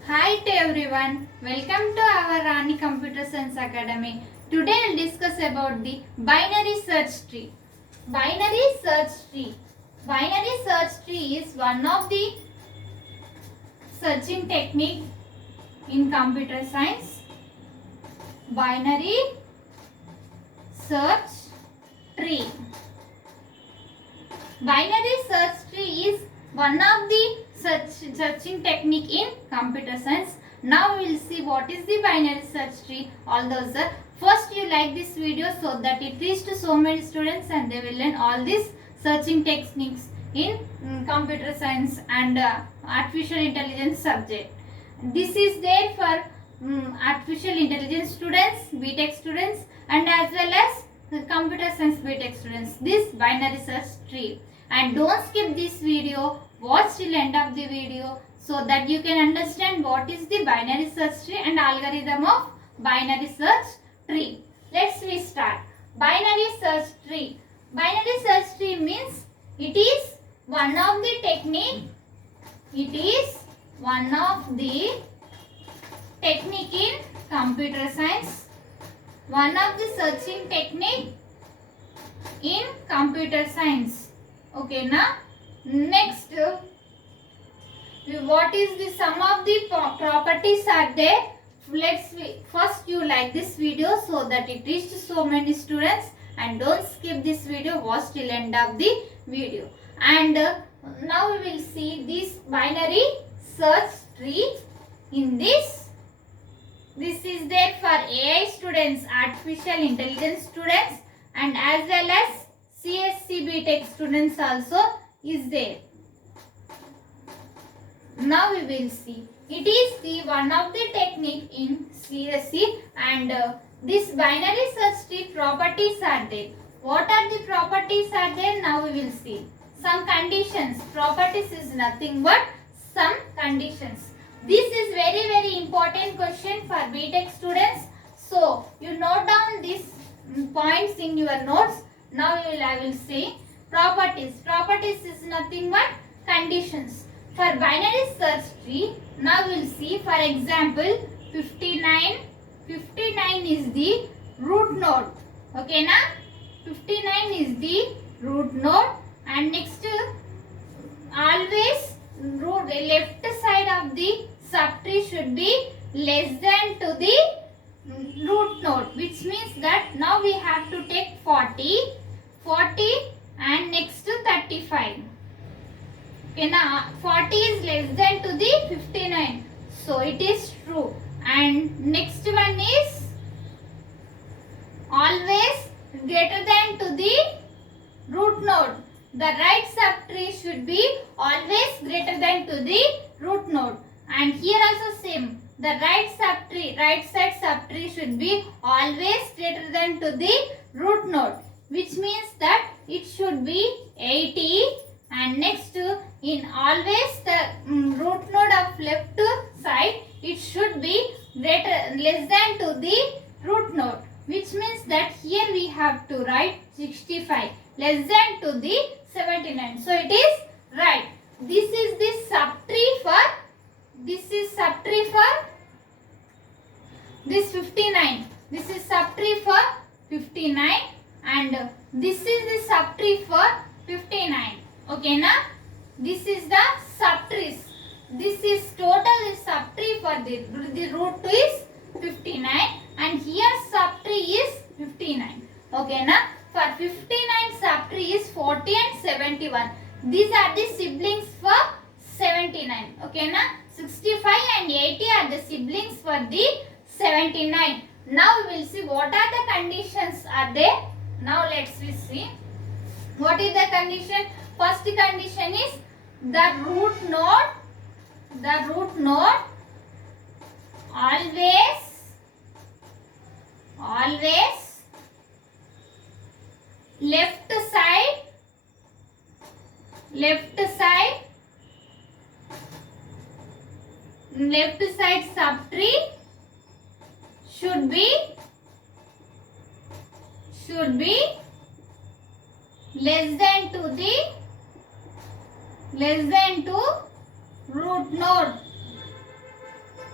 Hi to everyone. Welcome to our Rani Computer Science Academy. Today I'll discuss about the binary search tree. Binary search tree. Binary search tree is one of the searching technique in computer science. Binary search tree. Binary search tree is one of the searching technique in computer science. Now we will see what is the binary search tree. Although first you like this video so that it reaches to so many students and they will learn all these searching techniques in computer science and artificial intelligence subject. This is there for artificial intelligence students, BTech students, and as well as computer science BTech students. This binary search tree. And don't skip this video, watch till end of the video so that you can understand what is the binary search tree and algorithm of binary search tree. Let's restart. Binary search tree. Binary search tree means it is one of the technique. It is one of the technique in computer science. One of the searching technique in computer science. Okay, now next what is the some of the properties are there. Let's first you like this video so that it reaches so many students, and don't skip this video, watch till end of the video. And now we will see this binary search tree. In this is there for AI students, artificial intelligence students, and as well as CSC BTech students also is there. Now we will see. It is the one of the technique in CSC, and this binary search tree properties are there. What are the properties are there? Now we will see. Some conditions. Properties is nothing but some conditions. This is very important question for BTech students. So you note down these points in your notes. Now I will say properties. Properties is nothing but conditions. For binary search tree, now we will see, for example, 59. 59 is the root node. Okay, na? 59 is the root node, and next always left side of the subtree should be less than to the root node, which means that now we have to take 40 and next to 35. Okay, now 40 is less than to the 59, so it is true. And next one is always greater than to the root node. The right subtree should be always greater than to the root node. And here also same. The right side subtree should be always greater than to the root node, which means that it should be 80. And next in always the root node of left side, it should be less than to the root node, which means that here we have to write 65 less than to the 79. So it is right. This is the subtree for this 59. This is subtree for 59, and this is the subtree for 59. Okay, na? This is the subtrees. This is total is subtree for the root is 59, and here subtree is 59. Okay, na? For 59 subtree is 40 and 71. These are the siblings for 79. Okay, na? 65 and 80 are the siblings for the 79. Now we will see what are the conditions are there. Now let's see. What is the condition? First condition is the root node always left side subtree should be less than to root node.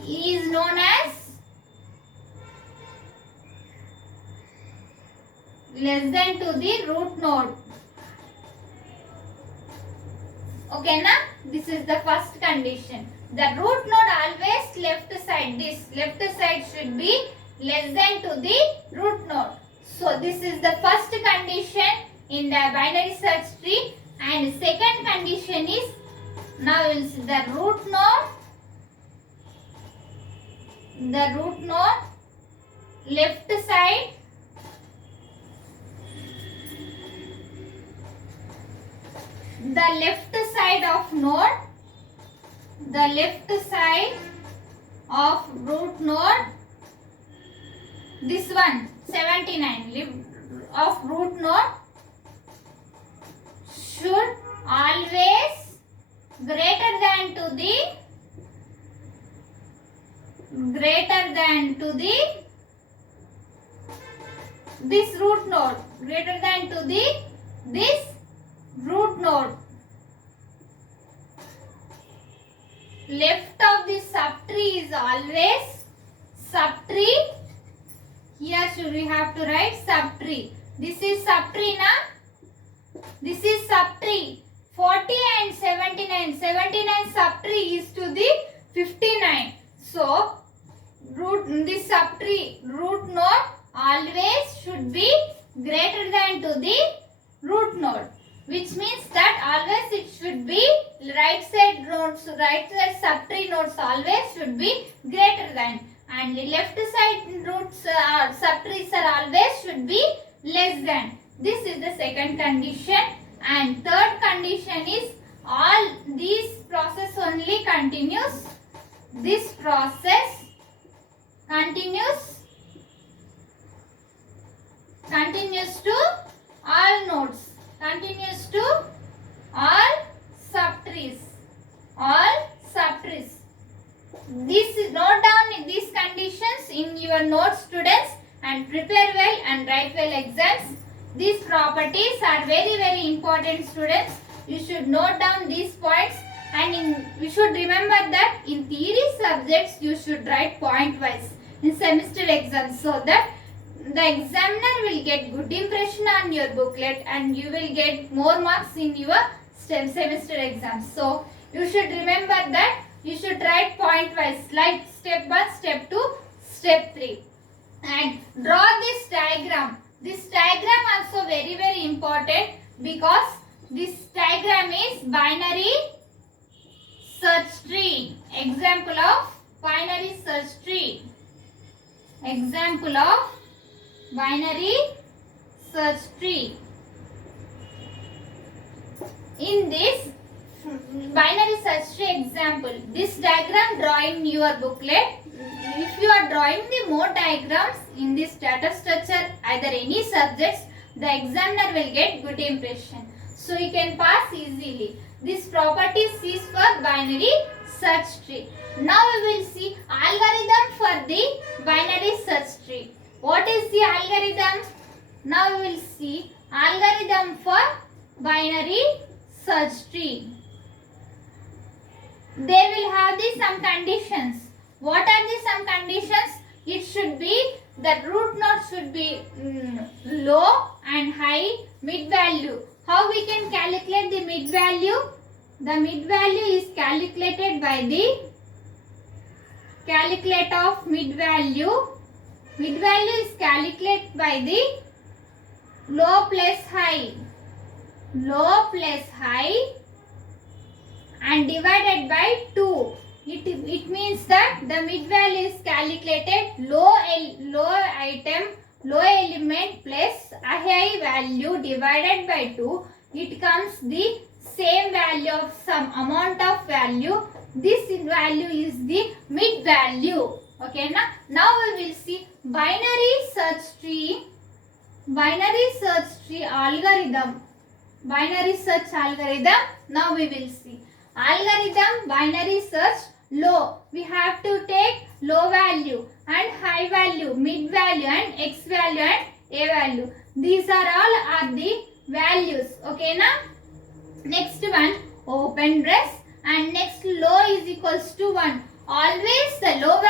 is known as less than to the root node. Okay na? This is the first condition. The root node always left side. This left side should be less than to the root node. So this is the first condition in the binary search tree. And second condition is, now we will see the root node left side the left side of root node, this one 79 of root node should always greater than to the this root node, greater than to the this root node. Left of the subtree is always subtree. Here should we have to write subtree. This is subtree na? This is subtree. 40 and 79. 79 subtree is to the 59. So this subtree root node always should be greater than to the root node, which means that always it should be right side subtree nodes always should be greater than, and the left side roots subtrees are always should be less than. This is the second condition. And third condition is, all these process only continues. This process continues to all nodes, continues to all subtrees. This is note down these conditions in your notes, students, and prepare well and write well exams. These properties are very, very important, students. You should note down these points, and you should remember that in theory subjects you should write point wise in semester exams, so that the examiner will get good impression on your booklet and you will get more marks in your semester exams. So you should remember that you should write point wise, like step 1, step 2, step 3, and draw this diagram. This diagram also very, very important, because this diagram is binary search tree. Example of binary search tree. Example of binary search tree. In this binary search tree example, this diagram draw in your booklet. If you are drawing the more diagrams in this data structure, either any subjects, the examiner will get good impression. So you can pass easily. This property is for binary search tree. Now we will see algorithm for the binary search tree. What is the algorithm? Now we will see algorithm for binary search tree. There will have some conditions. What are the some conditions? It should be that root node should be low and high mid value. How we can calculate the mid value? The mid value is calculated by the calculator of mid value. Mid value is calculated by the low plus high. Low plus high and divided by 2. It means that the mid value is calculated low element plus a high value divided by 2. It comes the same value of some amount of value. This value is the mid value. Okay, now we will see binary search tree algorithm. Binary search algorithm. Now we will see algorithm binary search low. We have to take low value and high value, mid value and x value and a value. These are all the values. Okay, next one open dress, and next low is equals to 1. Always the low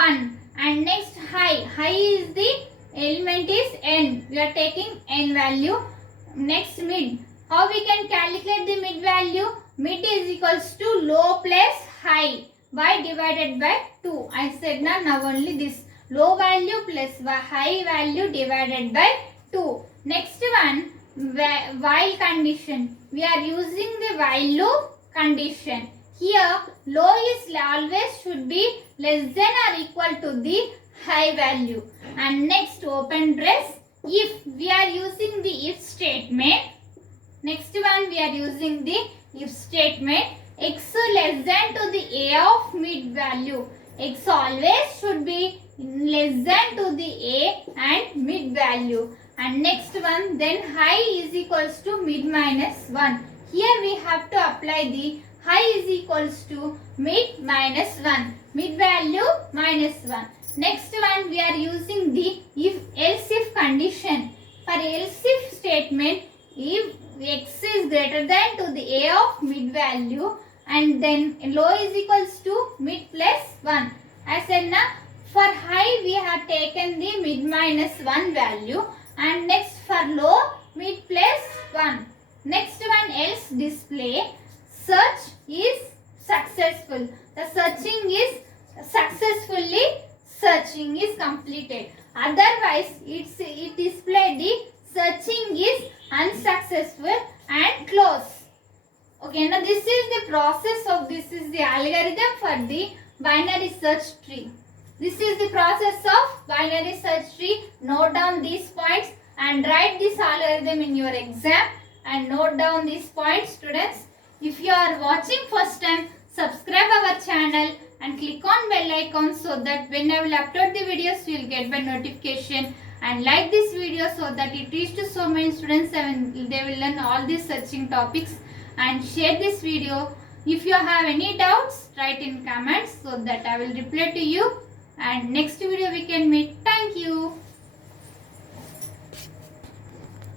1. And next high. High is the element is n. We are taking n value. Next mid. How we can calculate the mid value? Mid is equals to low plus high by divided by 2. I said now only this. Low value plus high value divided by 2. Next one, while condition. We are using the while loop condition. Here low is always should be less than or equal to the high value. And next open brace. If we are using the if statement. Next one we are using the if statement. X less than to the a of mid value. X always should be less than to the a and mid value. And next one, then high is equals to mid minus 1. Here we have to apply the high is equals to mid minus 1. Mid value minus 1. Next one we are using the if else if condition. For else if statement, if x is greater than to the a of mid value and then low is equals to mid plus 1. I said now for high we have taken the mid minus 1 value and next for low mid plus 1. Next one else display. Search is successful. The searching is successfully searching is completed. Otherwise it display the searching is unsuccessful and close. Okay, now this is the process of this is the algorithm for the binary search tree. This is the process of binary search tree. Note down these points and write this algorithm in your exam and note down these points, students. If you are watching first time, subscribe our channel and click on bell icon so that when I will upload the videos you will get by notification, and like this video so that it reaches to so many students and they will learn all these searching topics, and share this video. If you have any doubts, write in comments so that I will reply to you, and next video we can meet. Thank you.